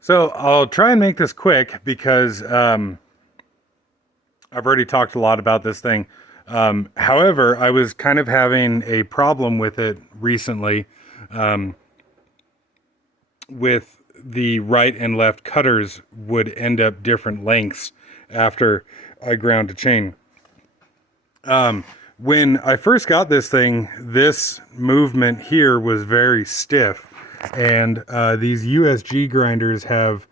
So I'll try and make this quick because I've already talked a lot about this thing. However, I was kind of having a problem with it recently, um, with the right and left cutters would end up different lengths after I ground a chain. When I first got this thing, this movement here was very stiff, and these USG grinders have,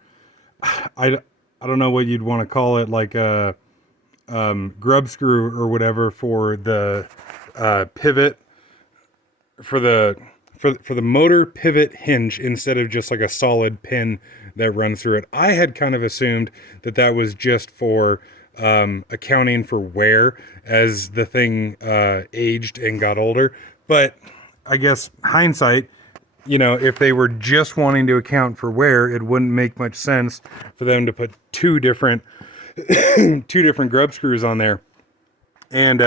I don't know what you'd want to call it, like a grub screw or whatever for the pivot for the motor pivot hinge instead of just like a solid pin that runs through it. I had kind of assumed that that was just for accounting for wear as the thing aged and got older. But I guess hindsight, if they were just wanting to account for wear, it wouldn't make much sense for them to put two different grub screws on there. And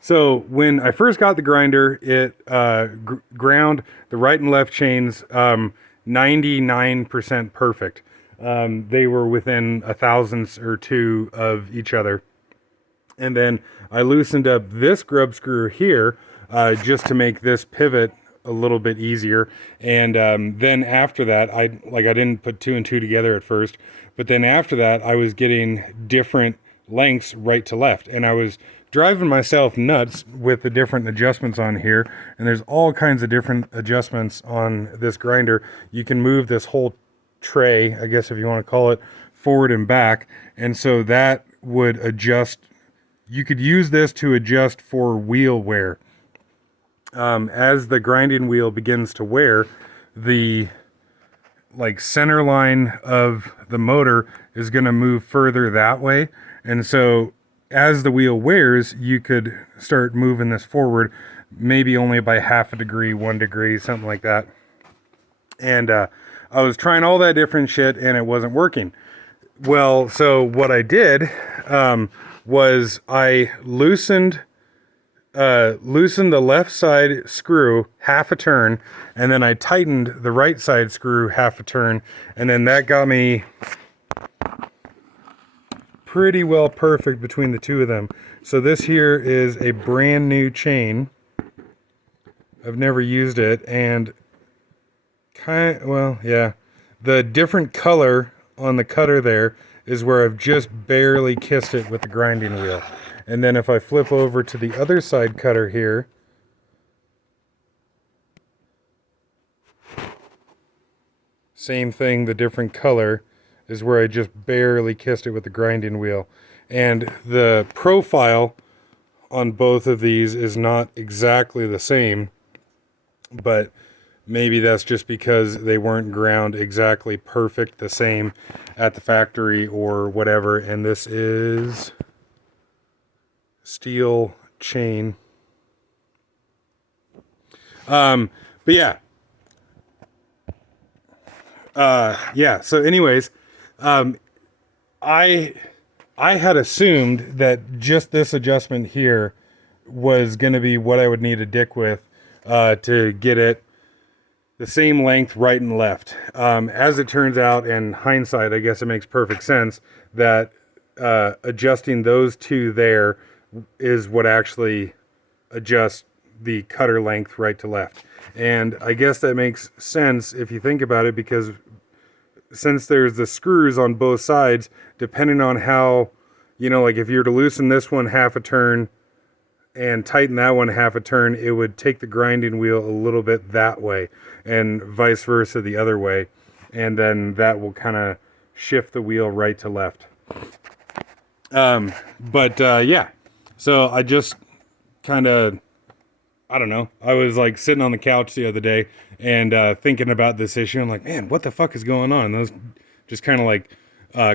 so when I first got the grinder, it ground the right and left chains 99% perfect. They were within a thousandths or two of each other. And then I loosened up this grub screw here just to make this pivot a little bit easier. And then after that, I didn't put two and two together at first, but then after that, I was getting different lengths right to left. And I was driving myself nuts with the different adjustments on here. And there's all kinds of different adjustments on this grinder. You can move this whole tray, I guess if you want to call it, forward and back. And so that would adjust. You could use this to adjust for wheel wear. As the grinding wheel begins to wear, the center line of the motor is going to move further that way. And so as the wheel wears, you could start moving this forward, maybe only by half a degree, 1 degree, something like that. And I was trying all that different shit and it wasn't working. Well, so what I did was I loosened the left side screw half a turn, and then I tightened the right side screw half a turn, and then that got me pretty well perfect between the two of them. So this here is a brand new chain. I've never used it, and the different color on the cutter there is where I've just barely kissed it with the grinding wheel. And then if I flip over to the other side cutter here, same thing, the different color is where I just barely kissed it with the grinding wheel. And the profile on both of these is not exactly the same, but maybe that's just because they weren't ground exactly perfect the same at the factory or whatever. And this is Stihl chain. But yeah. So anyways, I had assumed that just this adjustment here was going to be what I would need a dick with, to get it the same length right and left. As it turns out, in hindsight, I guess it makes perfect sense that, adjusting those two there is what actually adjusts the cutter length right to left. And I guess that makes sense if you think about it, because since there's the screws on both sides, depending on how, if you were to loosen this one half a turn and tighten that one half a turn, it would take the grinding wheel a little bit that way, and vice versa the other way. And then that will kind of shift the wheel right to left. Yeah. So I just kind of, I don't know. I was sitting on the couch the other day and thinking about this issue. I'm like, man, what the fuck is going on? And those just kind of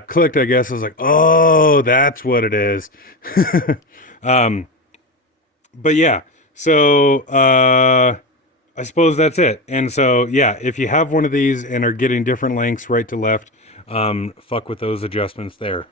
clicked, I guess. I was like, oh, that's what it is. But yeah, so I suppose that's it. And so, yeah, if you have one of these and are getting different lengths right to left, fuck with those adjustments there.